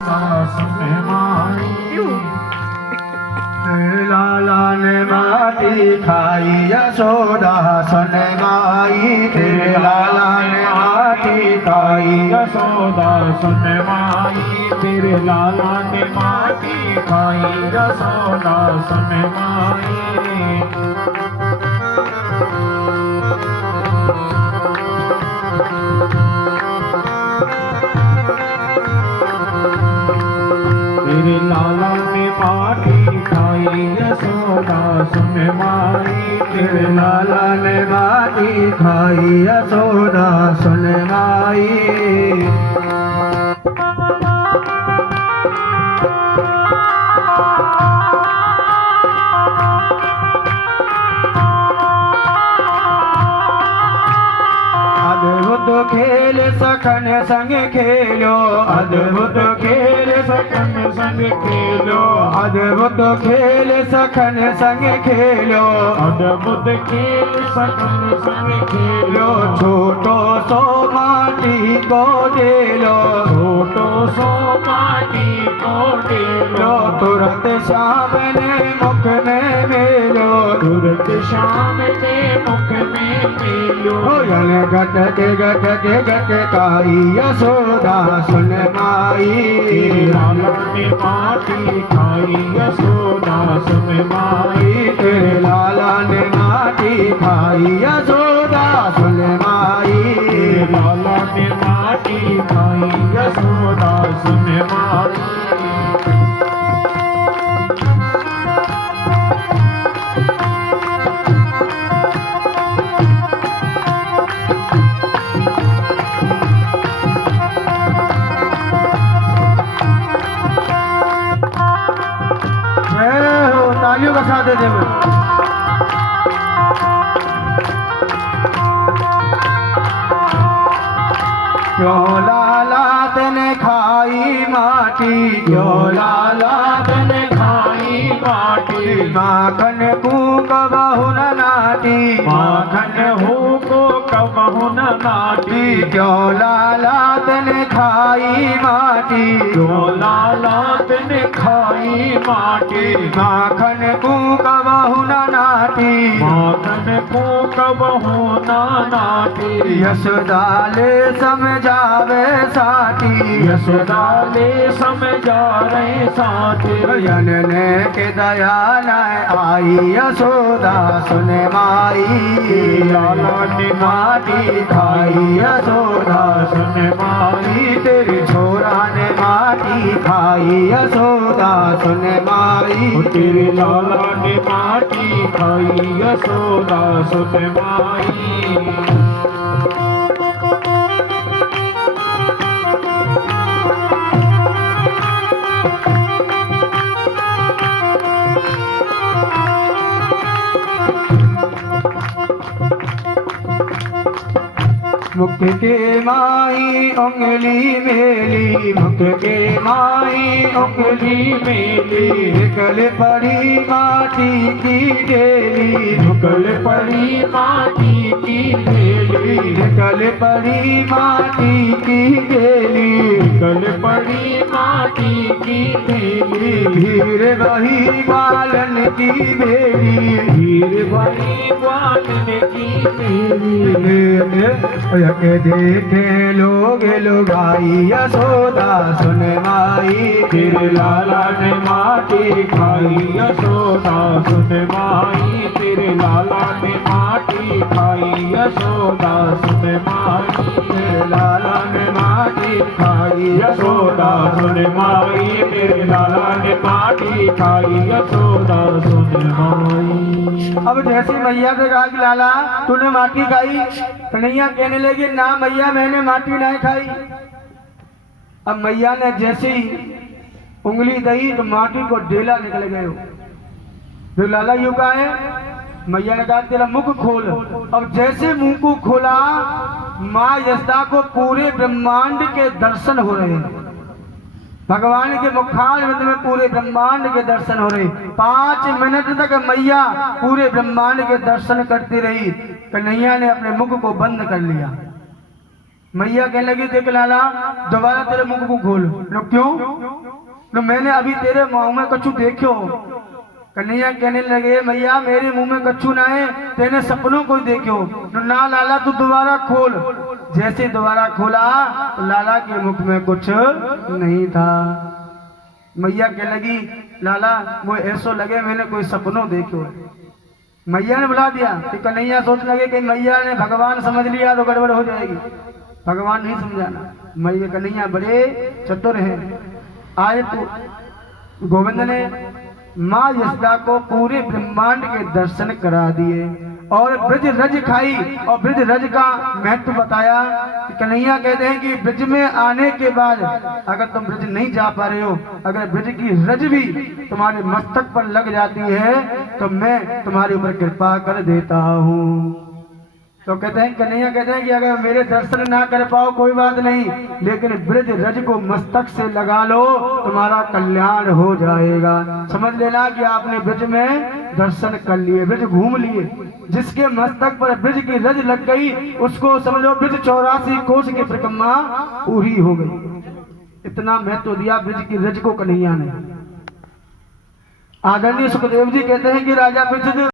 लाला ने माटी खाई यशोदा सन माई, तेरे लाला ने माटी खाई यशोदा सुन माई, तेरे लाला ने माटी खाई यशोदा सुन माई। तेरे लाला ने माटी खाई यशोदा सुन माई, तेरे लाला ने माटी खाई यशोदा सन माई। अद्भुत खेल सखन संग खेलो, अद्भुत खेल सखन संग खेलो, अद्भुत खेल सखन संग खेलो, अद्भुत खेल सखन संग खेलो। छोटो सो माटी को डेलो, छोटो सो माटी को डेलो, तुरंत शाम ने मुख में मेलो, तुरंत शाम ने मुख में मेलो। होयल घट के काई यशोदा सुन माई, लाला ने माटी खाई यशोदा सुन माई, तेरे लाला ने माटी खाई यशोदा सुन माई, लाला ने माटी खाई यशोदा सुन माई। तालियों का साथ दे क्यों लाला तने खाई माटी, क्यों लाला तने खाई माटी, माखन कूक बहुन नाटी, माखन हो को कबहु न नाटी। क्यों लाला तने खाई माटी, क्यों लाला तने खाई माटी, माखन कूक बहुन नाटी, माखन को कबहु न नाटी। यशोदा ले समझावे साथी, यशोदा ले समझा रहे साथी, जनने के दया न आई यशोदा सुन माई, लाला ने माटी खाई यशोदा सुन माई, तेरी छोरा ने माटी खाई यशोदा सुन माई, तेरे लाला ने माटी खाई यशोदा सुन माई। मुख के माई उंगली मेली, मुख के माई उंगली मेली, निकल पड़ी माटी की डेली, निकल पड़ी माटी की ढेली, निकल पड़ी माटी की डेली, निकल पड़ी माटी की ढेली। भीड़ वही बालन की बेली, वीर बड़ी ग्वालन की ढेली, के देखे लोग लुगाई यशोदा सुन माई, तेरे लाला ने माटी खाई यशोदा सुन माई, तेरे लाला ने माटी खाई यशोदा सुन माई, तेरे लाला ने माटी खाई यशोदा सुन माई, तेरे लाला ने माटी खाई यशोदा सुन माई। अब जैसी मैया के कहा कि लाला तूने माटी खाई, कन्हैया कहने लगी ना मैया मैंने माटी नहीं खाई। अब मैया ने जैसे ही उंगली दी तो माटी को ढेला निकल गए। तो लाला यूं कहा है, मैया ने कहा तेरा मुख खोल। अब जैसे मुंह को खोला माँ यशोदा को पूरे ब्रह्मांड के दर्शन हो रहे हैं। भगवान के मुखारविंद में पूरे ब्रह्मांड के दर्शन हो रहे। 5 मिनट तक मैया पूरे ब्रह्मांड के दर्शन करती रही। कन्हैया ने अपने मुख को बंद कर लिया। मैया कहने लगी देख लाला दोबारा तेरे मुख को खोल। क्यों? तो मैंने अभी तेरे मुंह में कछु देखो। कन्हैया कहने लगे मैया मेरे मुंह में कछु ना है, तेने सपनों को देखो। तो ना लाला तू दोबारा खोल। जैसे दोबारा खोला तो लाला के मुख में कुछ नहीं था। मैया कहने लगी लाला मुझे ऐसो लगे मैंने कोई सपनों देखो है। मैया ने बुला दिया कि कन्हैया सोच लगे कि मैया ने भगवान समझ लिया तो गड़बड़ हो जाएगी। भगवान नहीं समझाना। मैया कन्हैया बड़े चतुर हैं। आए तो गोविंद ने माँ यशोदा को पूरे ब्रह्मांड के दर्शन करा दिए और ब्रज रज खाई और ब्रज रज का महत्व बताया। कि कन्हैया कहते हैं कि ब्रज में आने के बाद अगर तुम ब्रज नहीं जा पा रहे हो, अगर ब्रज की रज भी तुम्हारे मस्तक पर लग जाती है तो मैं तुम्हारे ऊपर कृपा कर देता हूँ। तो कहते हैं कन्हैया कहते हैं कि अगर मेरे दर्शन ना कर पाओ कोई बात नहीं, लेकिन ब्रज रज को मस्तक से लगा लो तुम्हारा कल्याण हो जाएगा। समझ लेना कि आपने ब्रज में दर्शन कर लिए, ब्रज घूम लिए। जिसके मस्तक पर ब्रज की रज लग गई उसको समझो ब्रज 84 कोस की परिक्रमा पूरी हो गई। इतना महत्व दिया ब्रज की रज को कन्हैया ने। आदरणीय सुखदेव जी कहते हैं कि राजा पृथ्वी